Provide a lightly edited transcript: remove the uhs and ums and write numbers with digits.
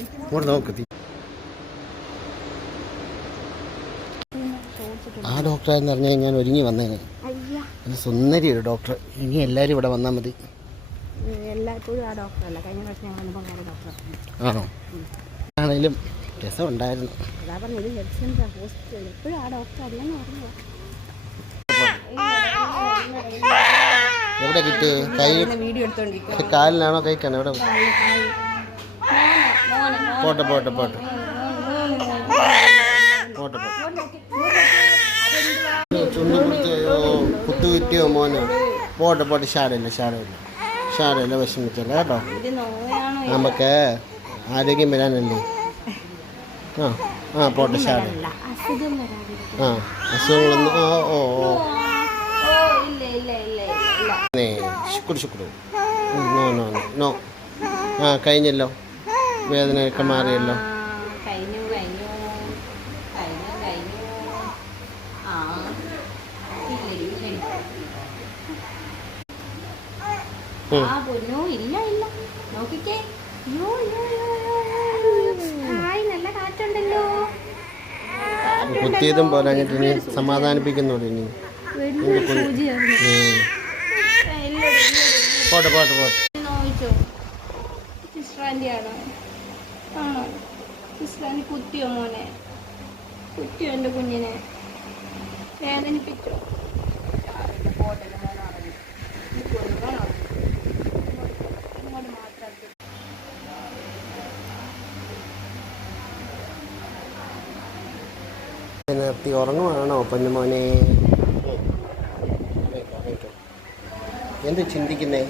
ഇങ്ങോട്ട് നോക്ക്. ആ ഡോക്ടറെന്ന് പറഞ്ഞു കഴിഞ്ഞാൽ ഒരുങ്ങി വന്നേനെ. ഒരു സുന്ദരി ഒരു ഡോക്ടർ. ഇനി എല്ലാവരും ഇവിടെ വന്നാൽ മതി. ആണോ? ആണേലും രസമുണ്ടായിരുന്നു. എവിടെ കിട്ടി? കാലിലാണോ കൈക്കാണോ? എവിടെ? പോട്ടെ പോട്ടെ പോട്ടെ പോട്ടെ പോട്ടെ. ചുണ്ടി പിടിച്ച് കുത്തു കിട്ടിയോ മോന്? പോട്ടെ പോട്ടെ. ഷാരല്ല വിഷമിച്ചല്ല കേട്ടോ. നമുക്ക് ആരോഗ്യം വരാനല്ലേ. പോട്ടെ. ഷാരല്ല. അസുഖങ്ങളൊന്നും ശുക്രു നോ. കഴിഞ്ഞല്ലോ. വേദനയൊക്കെ മാറിയല്ലോ. കുത്തിയതും പോലെ എന്നിട്ട് ഇനി സമാധാനിപ്പിക്കുന്നുള്ളൂ. ഇനി പോട്ടെ പോട്ടെ പോട്ടെ. കുത്തിയോ മോനെ? കുത്തിയോ എൻ്റെ കുഞ്ഞിനെ? വേദനിപ്പിച്ചോ? നിർത്തി ഉറങ്ങുവാണോ പൊന്നുമോനെ? എന്ത് ചിന്തിക്കുന്നേ?